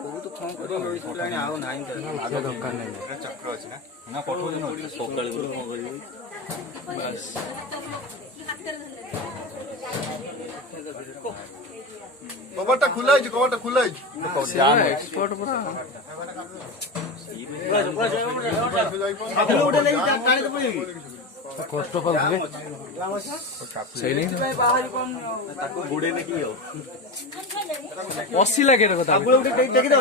बहुत आओ नहीं दरकार नहीं चक्र अच्छी ना बस कबरटा खुला है कबरटा खुला है एक्सपोर्ट पूरा कष्ट पाउथले सही नहीं ताको बुडे ने की हो 80 लागे रे कथा ताको उठे टेकी दो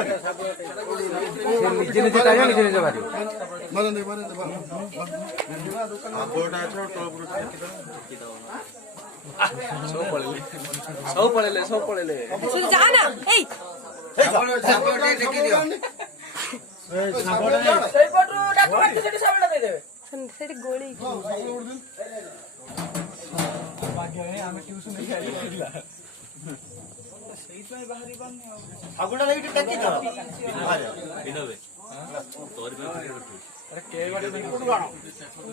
निजे निजे ताया निजे निजे बारी मरन दे गोटा छ टॉप रुट टेकी दो सब पळेले सुन जा ना ए साबोटे टेकी दियो सेई पटु डाक मारते सेठी साबला दे देबे सेठी गोली भाग्य है हमें ट्यूशन नहीं आइला सेई तो बाहरी बन्ने साबोटा नहीं टेकी दो बिनोबे तोर पे अरे के बाटे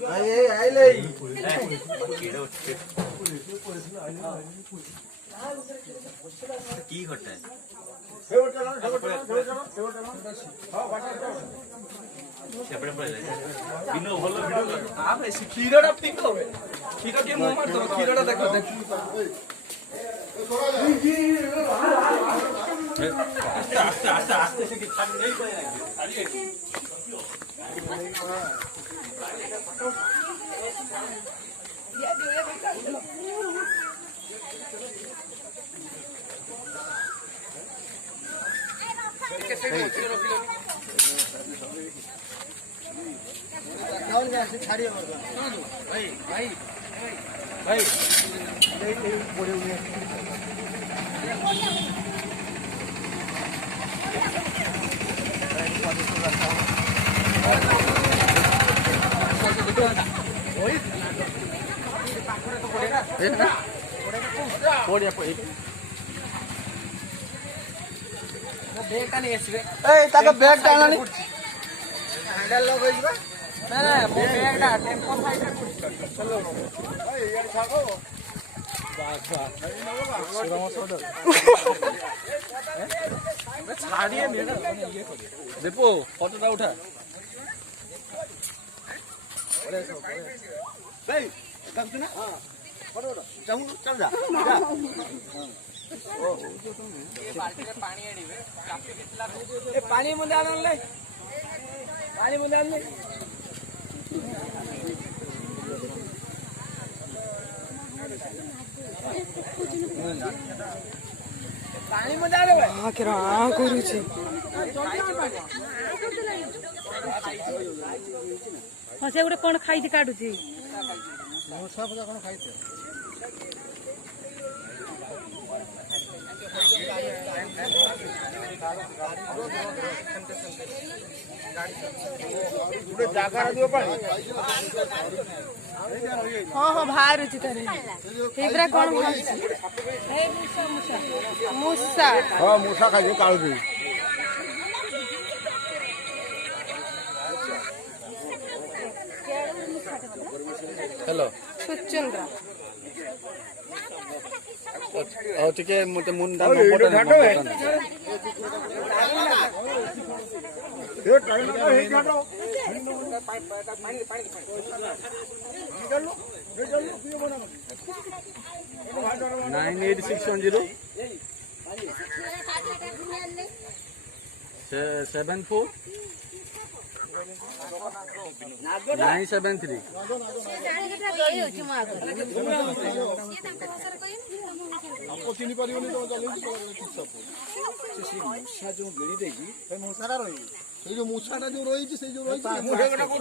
नहीं आइले की घटे सेपड़े पड़े बिनो भलो वीडियो हां भाई खीरडा ठीक होवे खीर के मुंह मार दो खीरडा देखो आस्ते से कि खाली नहीं खाली छाड़िए भाई भाई भाई बैग का नहीं आसबे ए ताका बैग टाला नहीं हैंडल लग गई बा ना ना बैग टा टेम्पो साइड चलो भाई यार छाको वाह सुरम सोडर मैं छाड़िए मेरा ये देखो फोटोटा उठा अरे सब भाई कब सुना हां फोटो जाऊं चल जा ओ ये बाल्टी में पानी आडीबे काफी कितला ए पानी मुंदे आनन ले पानी मुंदे आन ले पानी मुंदे आरे भाई हां केरा आ करू छी हां से गुटे कोन खाई छी काडू छी मोसा पजा कोन खाइते हाँ हाँ बाहर हेबरा कौन मूसा हाँ मूसा खाई काल दी हेलो सुचंद्रा और ठीक है मुझे मुंडा नंबर ढाटो है ये टाइम का है ढाटो पानी निकाल लो पियो बना 98610 74 973 आपको चिनी परियोनी तो चले से मूसा जो गिरी देगी से मूसारा रही से जो मूसाटा जो रही से जो रही मूसाटा को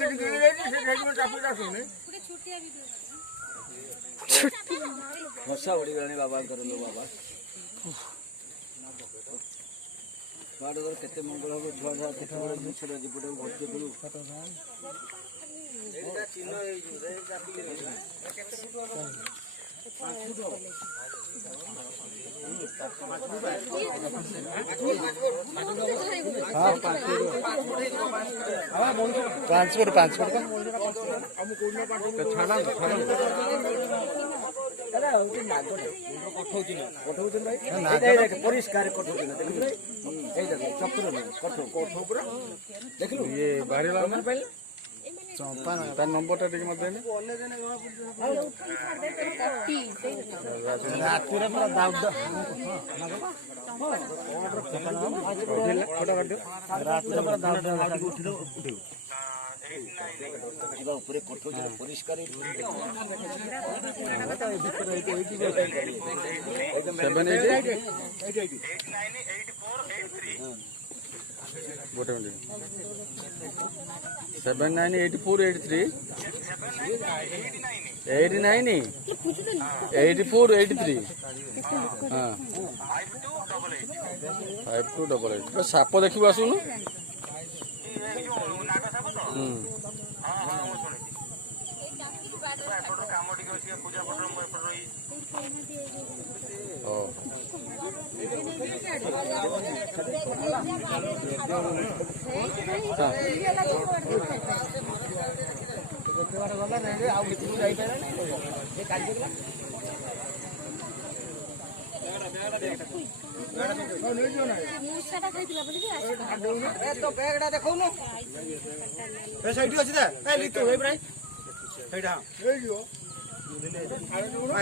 गिरी गिरी रही से साइड में चापी रखो ने छुट्टी मूसा बड़ी गानी बाबा कर लो बाबा बाड़ दर केते मंगल हो छुआ जा केते बड़ छुड़ा जीपटे भर्ती करू एटा चिन्ह रे चापी ट्रांसपोर्ट ଏଟା ହଉଛି ନାଗଟେ କଠଉଚି ନା କଠଉଚି ଭାଇ ଏଇଟା ଦେଖ ପରିଷ୍କାର କଠଉଚି ନା ଦେଖିଲୁ ଭାଇ ଏଇ ଦେଖ ଚକ୍ର ନା କଠଉ ପୁରା ଦେଖିଲୁ ଇଏ ବାହାରିଲା ନା ପାଇଲେ ଚମ୍ପା ନା ତା ନମ୍ବରଟା ଟିକେ ମତେ ଦେନି ରାତିରେ ପୁରା ଦାଉଦ ରାତିରେ ପୁରା ଦାଉଦ ଉଠିଦେଉ ଯିବା ଉପରେ କଠଉଚି ପରିଷ୍କାର ଗୋଟେ ମିନିଟ୍ 798483 89 8483 ହଁ 5288 ସାପ ଦେଖିବୁ ଆସୁନୁ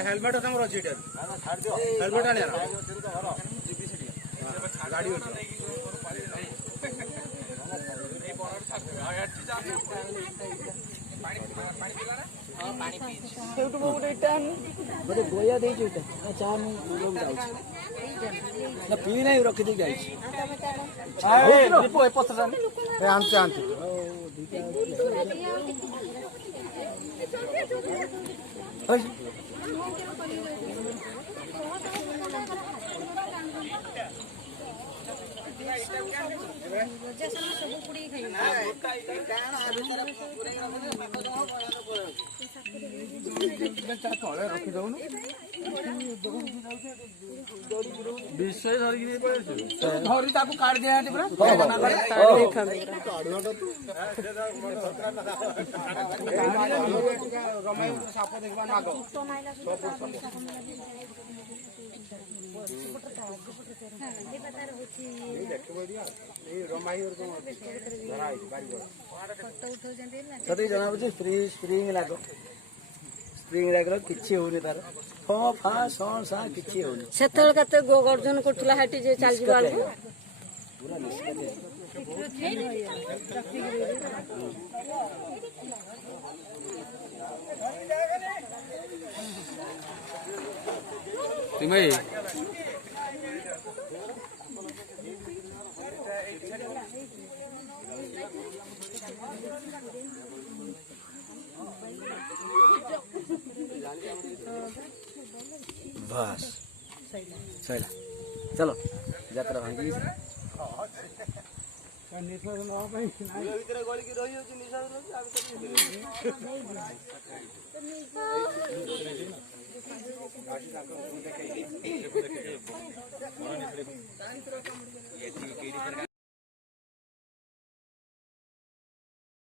हेलमेट तमर अच्छी हेलमेट आने गाड़ी गोटे गोया दे चाह पी ना रखी दे तले रखीदौन विषय धरिकी धरी ताकू काट दिया साप देखा नाग जना स्प्रिंग लाग किसी होनी तार फा सन सा किसी होनी से गर्जन करुला हाटी जे चल पूरा तुम्हें बस सही चलो यात्रा भांगी निश्वास